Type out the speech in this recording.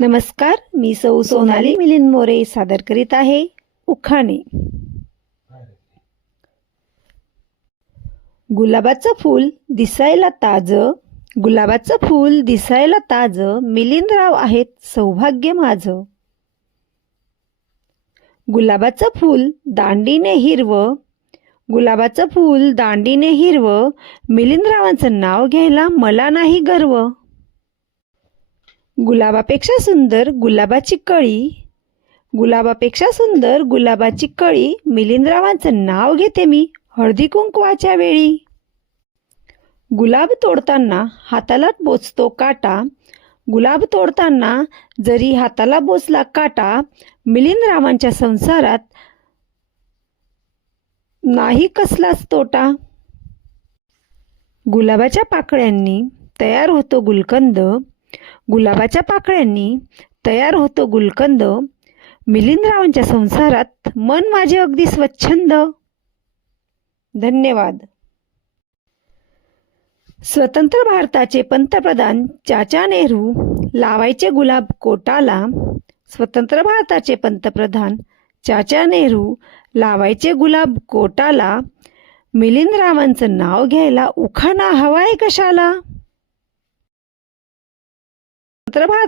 नमस्कार, मी सौ सोनाली मिलिंद मोरे सादर करीत आहे उखाणे. गुलाबाचं फूल दिसायला ताजं, गुलाबाचं फूल दिसायला ताजं, मिलिंदराव आहेत सौभाग्य माझं. गुलाबाचं फूल दांडीने हिरवं, गुलाबाचं फूल दांडीने हिरवं, मिलिंदरावांचं नाव घ्यायला मला नाही गर्व. गुलाबापेक्षा सुंदर गुलाबाची कळी, गुलाबापेक्षा सुंदर गुलाबाची कळी, मिलिंदरावांचं नाव घेते मी हळदी कुंकवाच्या वेळी. गुलाब तोडताना हाताला बोचतो काटा, गुलाब तोडताना जरी हाताला बोचला काटा, मिलिंदरावांच्या संसारात नाही कसलाच तोटा. गुलाबाच्या पाकळ्यांनी तयार होतो गुलकंद, गुलाबाच्या पाकळ्यांनी तयार होतो गुलकंद, मिलिंदरावांच्या संसारात मन माझे अगदी स्वच्छंद. धन्यवाद. स्वतंत्र भारताचे पंतप्रधान चाचा नेहरू लावायचे गुलाब कोटाला, स्वतंत्र भारताचे पंतप्रधान चाचा नेहरू लावायचे गुलाब कोटाला, मिलिंदरावांचं नाव घ्यायला उखाणा हवाय कशाला. स्वतंत्र भारत